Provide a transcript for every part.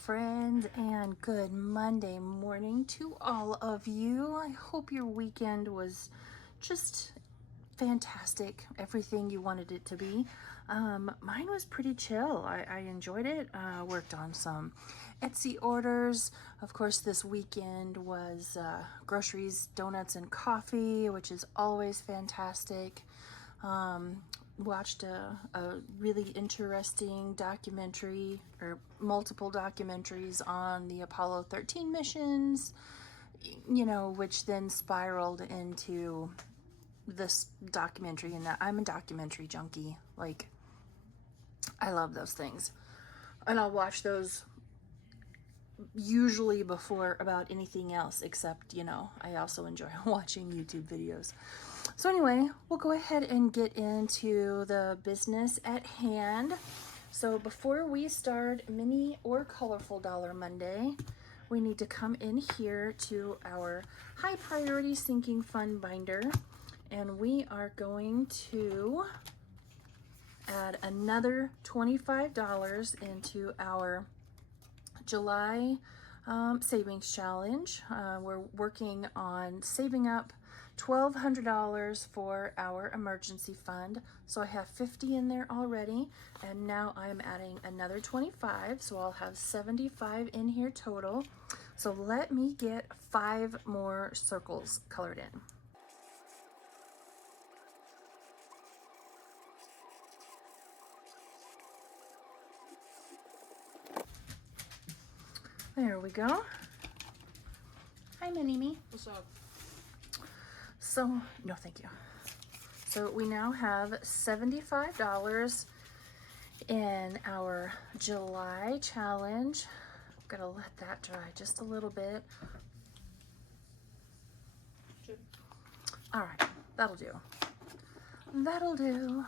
friends, and good Monday morning to all of you. I hope your weekend was just fantastic, everything you wanted it to be. Mine was pretty chill. I enjoyed it. Worked on some Etsy orders. Of course, this weekend was groceries, donuts, and coffee, which is always fantastic. Watched a really interesting documentary, or multiple documentaries on the Apollo 13 missions, which then spiraled into this documentary. And I'm a documentary junkie. Like, I love those things. And I'll watch those usually before about anything else, except, I also enjoy watching YouTube videos. So anyway, we'll go ahead and get into the business at hand. So before we start Mini or Colorful Dollar Monday, we need to come in here to our high priority sinking fund binder, and we are going to add another $25 into our July savings challenge. We're working on saving up $1,200 for our emergency fund. So I have 50 in there already, and now I'm adding another 25, so I'll have 75 in here total. So let me get 5 more circles colored in. There we go. Hi, Mini-Me. What's up? So, no, thank you. So we now have $75 in our July challenge. I'm gonna let that dry just a little bit. Sure. All right, that'll do. That'll do.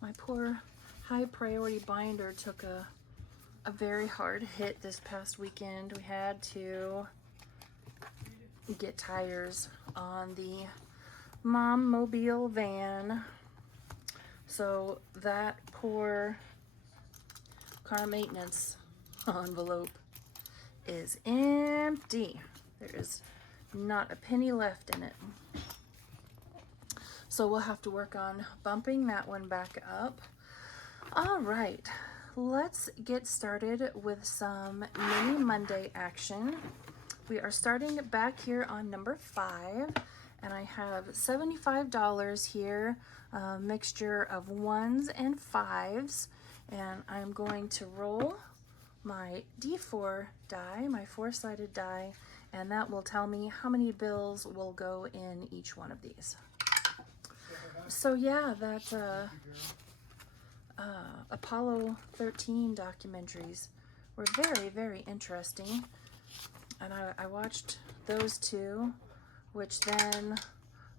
My poor high priority binder took a very hard hit this past weekend. We had to get tires on the Mom Mobile van. So that poor car maintenance envelope is empty. There is not a penny left in it. So we'll have to work on bumping that one back up. All right, let's get started with some Mini Monday action. We are starting back here on number 5, and I have $75 here, a mixture of 1s and 5s, and I'm going to roll my D4 die, my 4-sided die, and that will tell me how many bills will go in each one of these. So yeah, that Apollo 13 documentaries were very, very interesting. And I watched those two, which then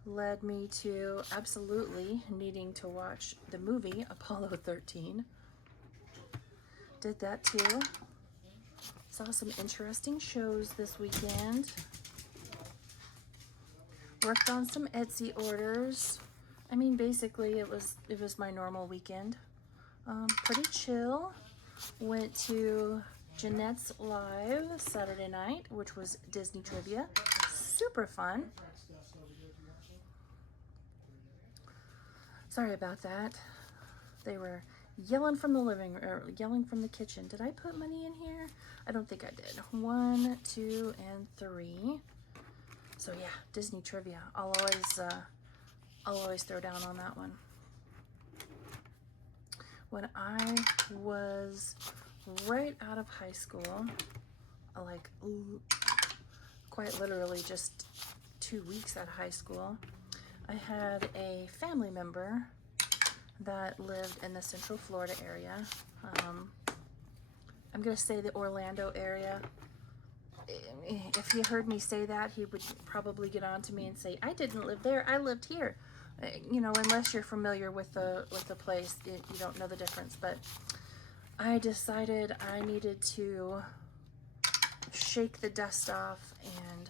led me to absolutely needing to watch the movie Apollo 13. Did that too. Saw some interesting shows this weekend. Worked on some Etsy orders. I mean, basically it was my normal weekend. Pretty chill. Went to Jeanette's Live Saturday night, which was Disney trivia. Super fun. Sorry about that. They were yelling from the yelling from the kitchen. Did I put money in here? I don't think I did. 1, 2, and 3. So yeah, Disney trivia. I'll always throw down on that one. When I was right out of high school, like quite literally just 2 weeks out of high school, I had a family member that lived in the Central Florida area. I'm gonna say the Orlando area. If he heard me say that, he would probably get on to me and say, I didn't live there, I lived here. Unless you're familiar with the place, you don't know the difference. But I decided I needed to shake the dust off and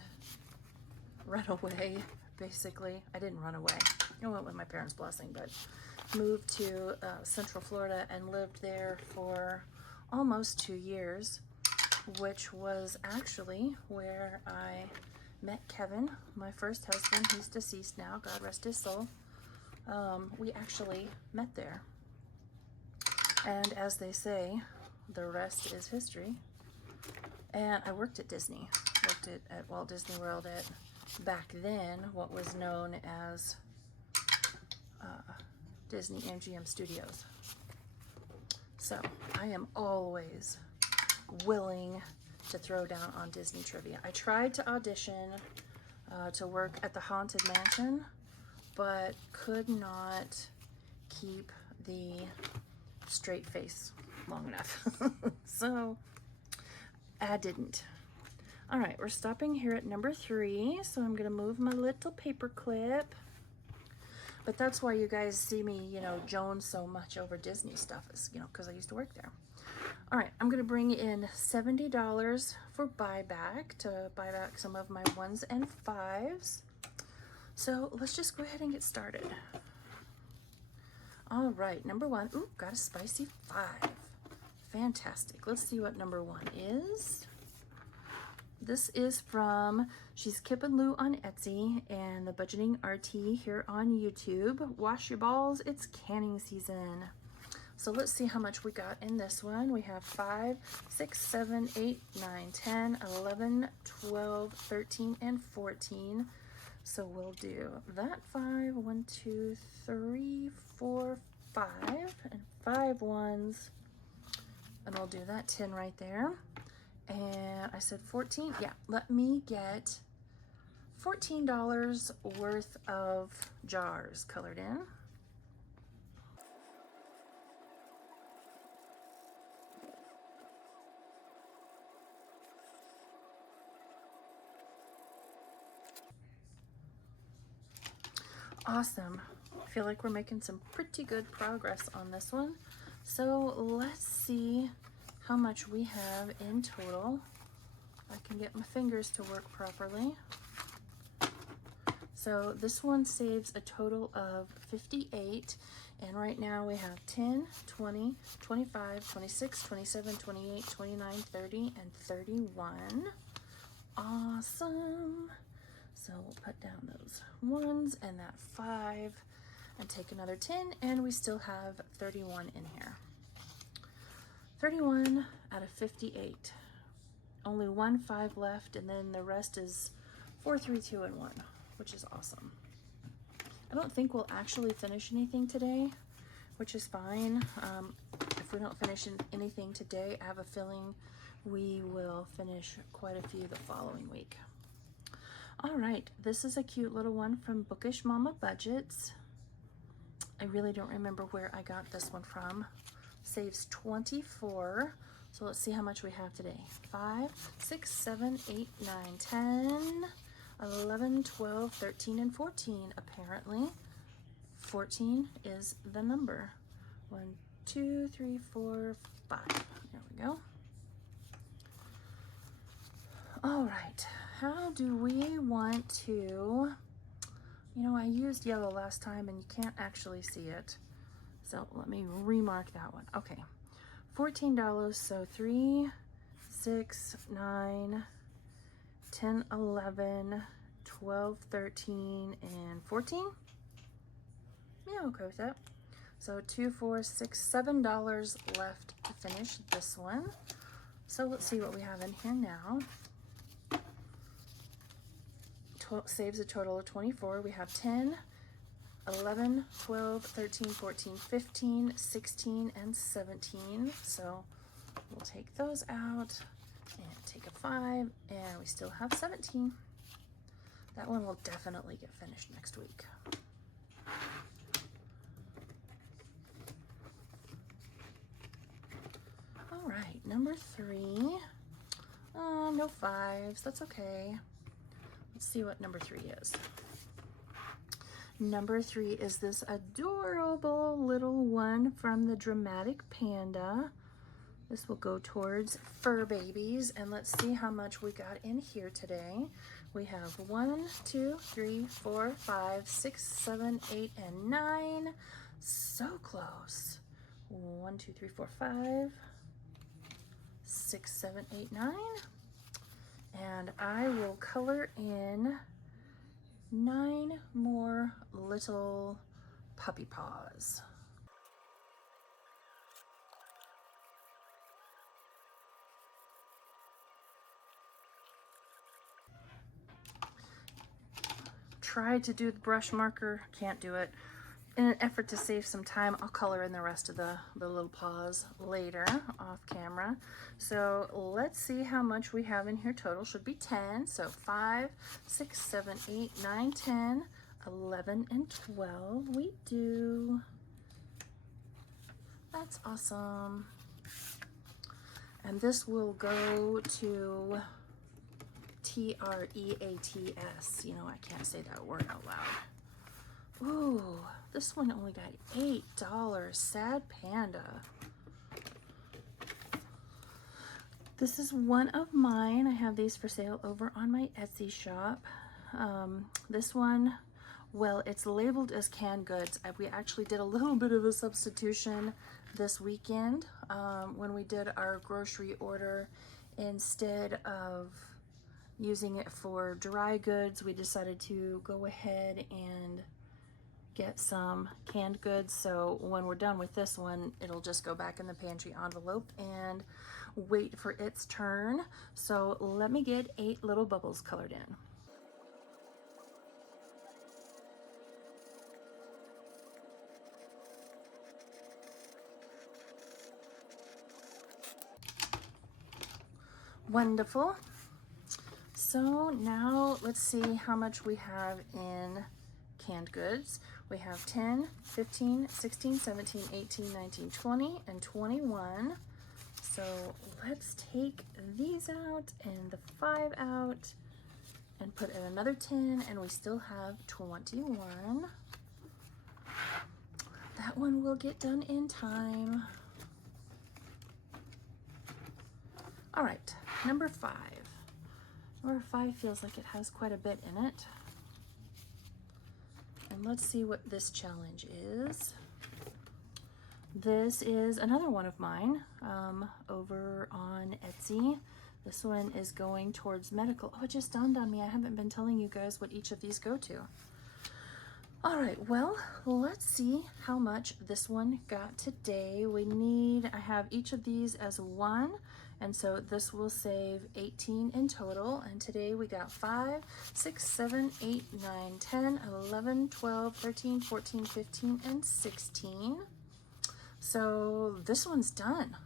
run away, basically. I didn't run away. I went with my parents' blessing, but moved to Central Florida and lived there for almost 2 years. which was actually where I met Kevin, my first husband. He's deceased now, God rest his soul. We actually met there. And as they say, the rest is history. And I worked at Disney. Worked at Walt Disney World at, back then, what was known as Disney MGM Studios. So I am always willing to throw down on Disney trivia. I tried to audition to work at the Haunted Mansion, but could not keep the straight face long enough. So I didn't. All right, we're stopping here at number 3. So I'm gonna move my little paper clip. But that's why you guys see me, you know, Joan so much over Disney stuff, is, you know, because I used to work there. All right, I'm gonna bring in $70 for buyback to buy back some of my 1s and 5s. So let's just go ahead and get started. All right, number 1. Ooh, got a spicy 5. Fantastic. Let's see what number 1 is. This is from, she's Kip and Lou on Etsy and the Budgeting RT here on YouTube. Wash your balls, it's canning season. So let's see how much we got in this one. We have 5, 6, 7, 8, 9, 10, 11, 12, 13, and 14. So we'll do that 5, 1, 2, 3, 4, 5, and 5 ones. And we'll do that 10 right there. And I said 14. Yeah, let me get $14 worth of jars colored in. Awesome. I feel like we're making some pretty good progress on this one. So let's see how much we have in total. I can get my fingers to work properly. So this one saves a total of 58, and right now we have 10, 20, 25, 26, 27, 28, 29, 30, and 31. Awesome. So we'll put down those 1s and that 5 and take another 10, and we still have 31 in here. 31 out of 58. Only 1 5 left, and then the rest is 4, 3, 2, and 1, which is awesome. I don't think we'll actually finish anything today, which is fine. If we don't finish anything today, I have a feeling we will finish quite a few the following week. All right, this is a cute little one from Bookish Mama Budgets. I really don't remember where I got this one from. Saves 24. So let's see how much we have today. 5, 6, 7, 8, 9, 10, 11, 12, 13, and 14. Apparently, 14 is the number. 1, 2, 3, 4, 5. There we go. All right, how do we want to, you know, I used yellow last time and you can't actually see it. So let me remark that one. Okay, $14, so 3, 6, 9, 10, 11, 12, 13, and 14. Yeah, okay with that. So $2, $4, $6, $7 left to finish this one. So let's see what we have in here now. Saves a total of 24. We have 10, 11, 12, 13, 14, 15, 16, and 17. So we'll take those out and take a 5, and we still have 17. That one will definitely get finished next week. All right, number 3. No 5s, that's okay. Let's see what number 3 is. Number 3 is this adorable little one from the Dramatic Panda. This will go towards fur babies, and let's see how much we got in here today. We have 1, 2, 3, 4, 5, 6, 7, 8, and 9. So close. 1, 2, 3, 4, 5, 6, 7, 8, 9. And I will color in 9 more little puppy paws. Tried to do the brush marker, can't do it. In an effort to save some time, I'll color in the rest of the little paws later off camera. So let's see how much we have in here total. Should be 10. So 5, 6, 7, 8, 9, 10, 11, and 12. We do. That's awesome. And this will go to TREATS. You know, I can't say that word out loud. Ooh, this one only got $8. Sad Panda. This is one of mine. I have these for sale over on my Etsy shop. This one, well, it's labeled as canned goods. We actually did a little bit of a substitution this weekend when we did our grocery order. Instead of using it for dry goods, we decided to go ahead and get some canned goods. So when we're done with this one, it'll just go back in the pantry envelope and wait for its turn. So let me get 8 little bubbles colored in. Wonderful. So now let's see how much we have in canned goods. We have 10, 15, 16, 17, 18, 19, 20, and 21. So let's take these out and the 5 out and put in another 10, and we still have 21. That one will get done in time. All right, number 5. Number 5 feels like it has quite a bit in it. And let's see what this challenge is. This is another one of mine over on Etsy. This one is going towards medical. Oh, it just dawned on me. I haven't been telling you guys what each of these go to. All right, well, let's see how much this one got today. I have each of these as 1. And so this will save 18 in total. And today we got 5, 6, 7, 8, 9, 10, 11, 12, 13, 14, 15, and 16. So this one's done.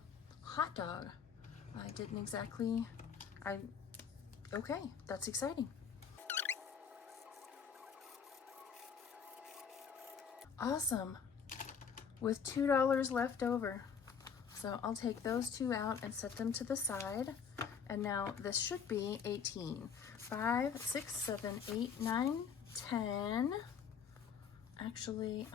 Hot dog. Okay, that's exciting. Awesome. With $2 left over. So I'll take those 2 out and set them to the side. And now this should be 18. 5, 6, 7, 8, 9, 10. Actually,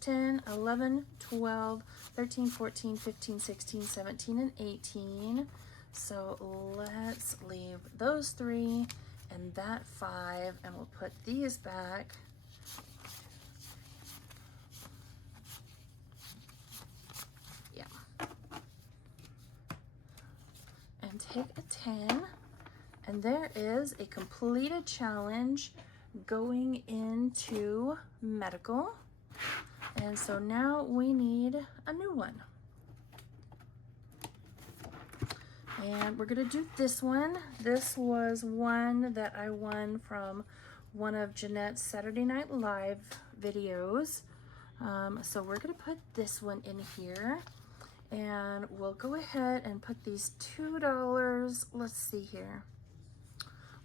10, 11, 12, 13, 14, 15, 16, 17, and 18. So let's leave those 3 and that 5, and we'll put these back. Take a 10, and there is a completed challenge going into medical. And so now we need a new one. And we're gonna do this one. This was one that I won from one of Jeanette's Saturday Night Live videos. So we're gonna put this one in here. And we'll go ahead and put these $2, let's see here.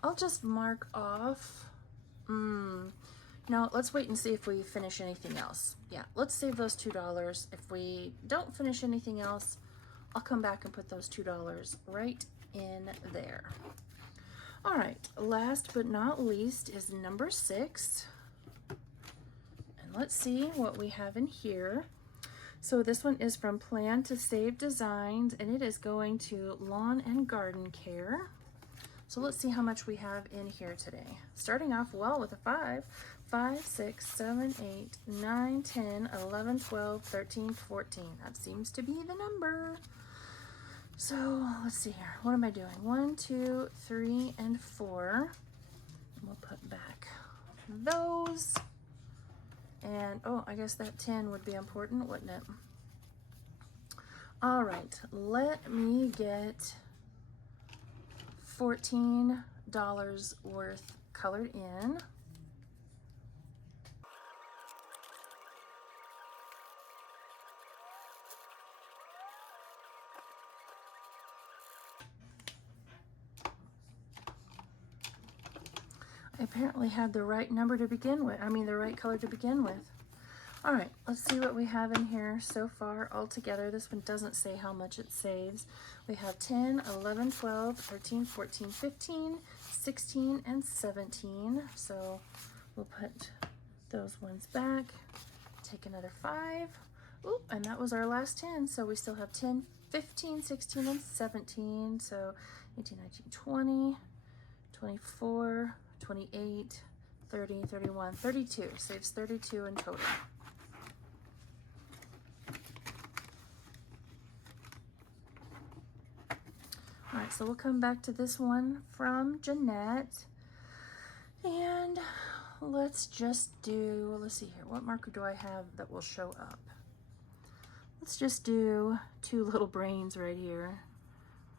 I'll just mark off, no, let's wait and see if we finish anything else. Yeah, let's save those $2. If we don't finish anything else, I'll come back and put those $2 right in there. All right, last but not least is number 6. And let's see what we have in here. So this one is from Plan to Save Designs, and it is going to Lawn and Garden Care. So let's see how much we have in here today. Starting off well with a 5. 5, 6, 7, 8, 9, 10, 11, 12, 13, 14. That seems to be the number. So let's see here. What am I doing? 1, 2, 3, and 4. We'll put back those. And oh, I guess that 10 would be important, wouldn't it? All right, let me get $14 worth colored in. I apparently had the right number to begin with. I mean, the right color to begin with. All right, let's see what we have in here so far all together. This one doesn't say how much it saves. We have 10, 11, 12, 13, 14, 15, 16, and 17. So we'll put those ones back. Take another 5. Oop, and that was our last 10. So we still have 10, 15, 16, and 17. So 18, 19, 20, 24, 28, 30, 31, 32. Saves 32 in total. All right, so we'll come back to this one from Jeanette. And let's just do, let's see here. What marker do I have that will show up? Let's just do 2 little brains right here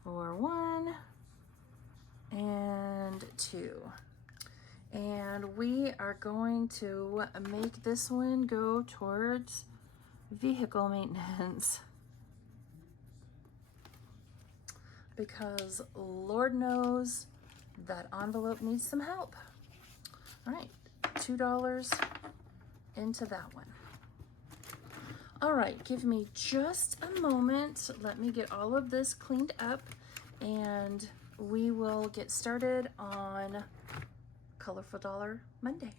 for 1 and 2. And we are going to make this one go towards vehicle maintenance. Because Lord knows that envelope needs some help. All right, $2 into that one. All right, give me just a moment. Let me get all of this cleaned up and we will get started on Colorful Dollar Monday.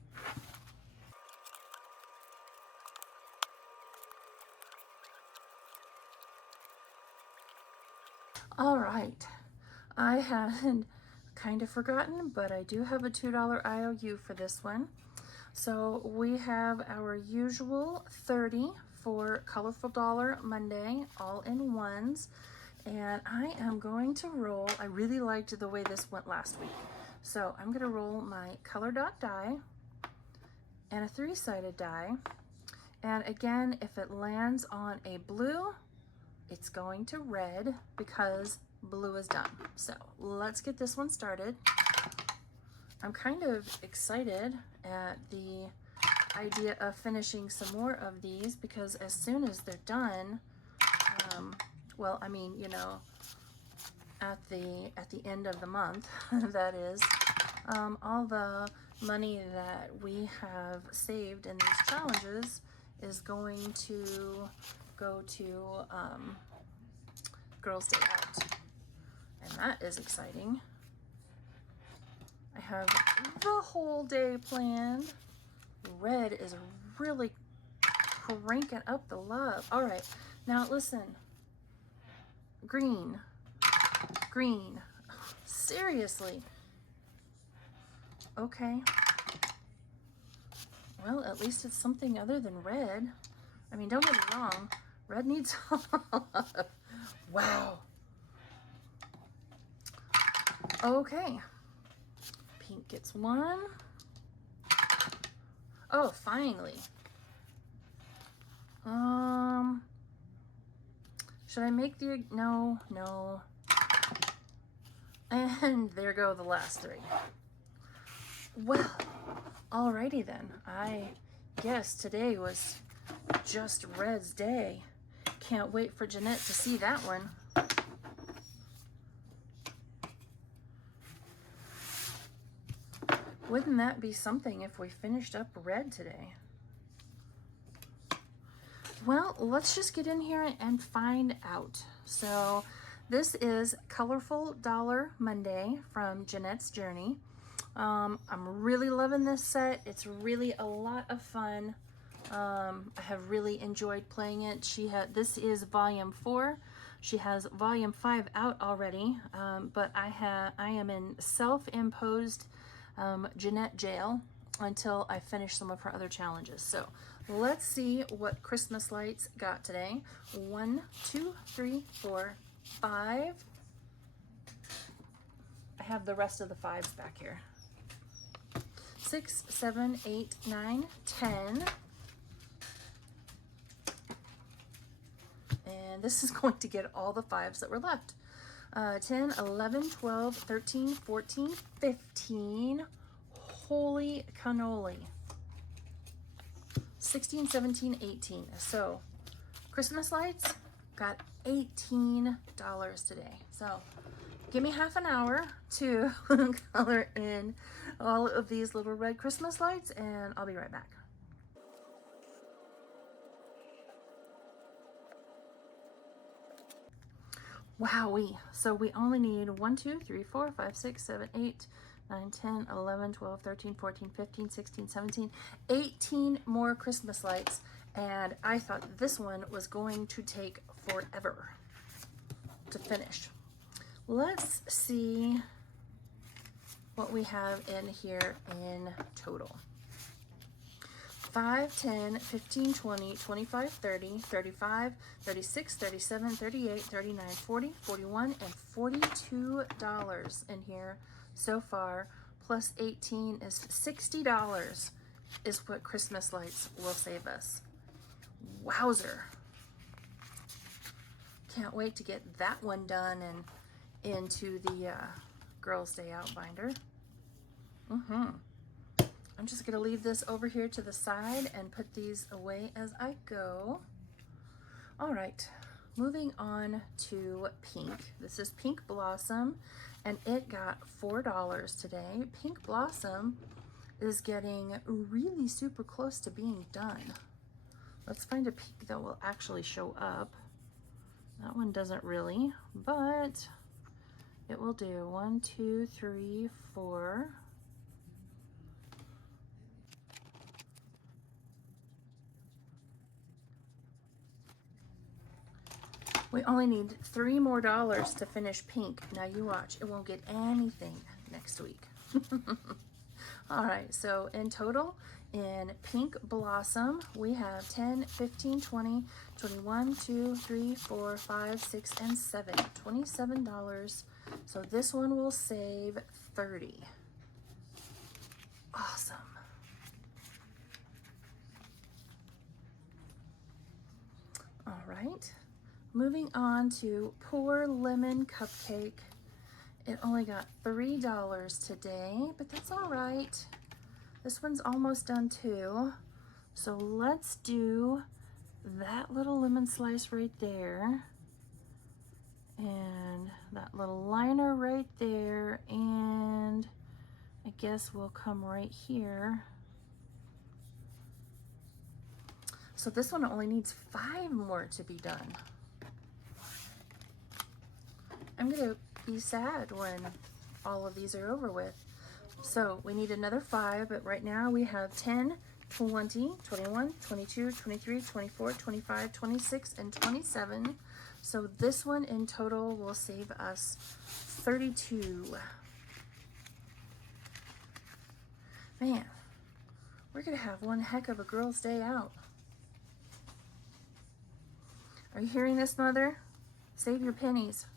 All right, I had kind of forgotten, but I do have a $2 IOU for this one. So we have our usual 30 for Colorful Dollar Monday, all in ones. And I am going to roll, I really liked the way this went last week. So I'm gonna roll my color dot die and a 3-sided die. And again, if it lands on a blue, it's going to red because blue is done. So let's get this one started. I'm kind of excited at the idea of finishing some more of these because as soon as they're done, well, I mean, you know, at the end of the month, that is, all the money that we have saved in these challenges is going to go to Girls' Day Out, and that is exciting. I have the whole day planned. Red is really cranking up the love. All right, now listen. Green. Seriously. Okay. Well, at least it's something other than red. I mean, don't get me wrong. Red needs love. Wow. Okay. Pink gets 1. Oh, finally. Should I make the, no. And there go the last 3. Well, alrighty then. I guess today was just Red's day. Can't wait for Jeanette to see that one. Wouldn't that be something if we finished up Red today? Well, let's just get in here and find out. So this is Colorful Dollar Monday from Jeanette's Journey. I'm really loving this set. It's really a lot of fun. I have really enjoyed playing it. This is volume 4. She has volume 5 out already, but I am in self-imposed Jeanette jail until I finish some of her other challenges. So let's see what Christmas lights got today. 1, 2, 3, 4, 5. I have the rest of the 5s back here. 6, 7, 8, 9, 10. And this is going to get all the 5s that were left. 10, 11, 12, 13, 14, 15. Holy cannoli. 16, 17, 18. So Christmas lights got $18 today. So give me half an hour to color in all of these little red Christmas lights, and I'll be right back. Wowee. So we only need 1, 2, 3, 4, 5, 6, 7, 8, 9, 10, 11, 12, 13, 14, 15, 16, 17, 18 more Christmas lights. And I thought this one was going to take forever to finish. Let's see what we have in here in total. 5, 10, 15, 20, 25, 30, 35, 36, 37, 38, 39, 40, 41, and $42 in here so far, plus 18 is $60 is what Christmas lights will save us. Wowzer. Can't wait to get that one done and into the Girls' Day Out binder. I'm just going to leave this over here to the side and put these away as I go. All right, moving on to pink. This is Pink Blossom, and it got $4 today. Pink Blossom is getting really super close to being done. Let's find a pink that will actually show up. That one doesn't really, but it will do. 1, 2, 3, 4. We only need $3 more to finish pink. Now you watch, it won't get anything next week. All right, so in total, in Pink Blossom, we have 10, 15, 20, 21, 2, 3, 4, 5, 6, and 7. $27. So this one will save 30. Awesome. All right. Moving on to Pour Lemon Cupcake. It only got $3 today, but that's all right. This one's almost done too. So let's do that little lemon slice right there. And that little liner right there. And I guess we'll come right here. So this one only needs 5 more to be done. I'm gonna be sad when all of these are over with. So we need another 5, but right now we have 10, 20, 21, 22, 23, 24, 25, 26, and 27. So this one in total will save us 32. Man, we're gonna have one heck of a Girls' Day Out. Are you hearing this, Mother? Save your pennies.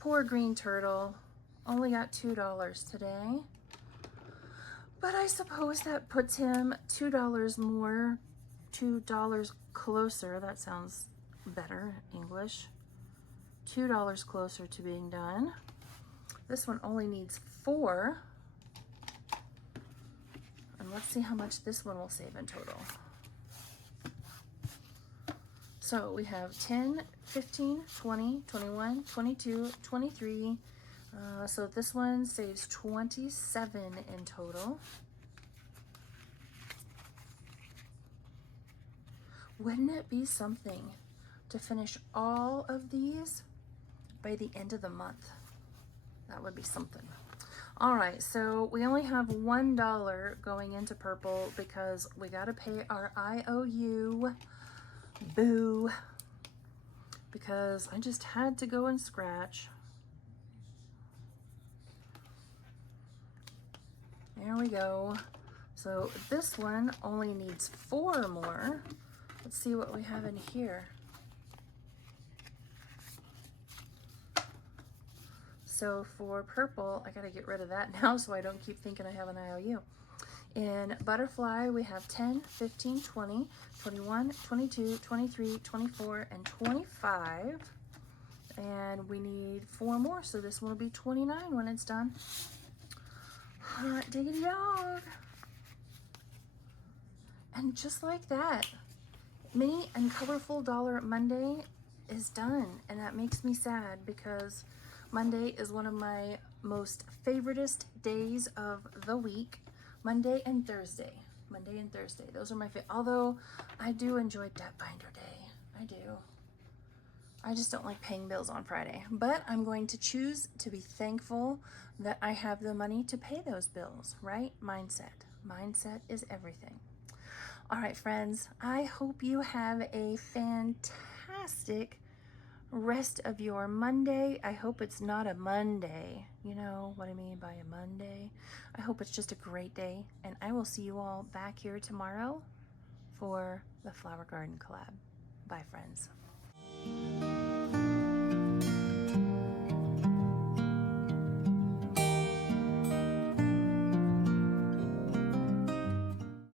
Poor Green Turtle only got $2 today. But I suppose that puts him $2 more, $2 closer. That sounds better, English. $2 closer to being done. This one only needs 4. And let's see how much this one will save in total. So we have 10, 15, 20, 21, 22, 23. So this one saves 27 in total. Wouldn't it be something to finish all of these by the end of the month? That would be something. All right, so we only have $1 going into purple because we got to pay our IOU. Boo. Because I just had to go and scratch. There we go. So this one only needs 4 more. Let's see what we have in here. So for purple, I gotta get rid of that now so I don't keep thinking I have an IOU. In butterfly, we have 10, 15, 20, 21, 22, 23, 24, and 25. And we need 4 more, so this one will be 29 when it's done. Hot diggity dog. And just like that, Mini and Colorful Dollar Monday is done. And that makes me sad because Monday is one of my most favoritist days of the week. Monday and Thursday. Monday and Thursday. Those are my favorite. Although I do enjoy Debt Binder Day. I do. I just don't like paying bills on Friday. But I'm going to choose to be thankful that I have the money to pay those bills, right? Mindset. Mindset is everything. All right, friends. I hope you have a fantastic rest of your Monday. I hope it's not a Monday. You know what I mean by a Monday? I hope it's just a great day. And I will see you all back here tomorrow for the Flower Garden collab. Bye, friends.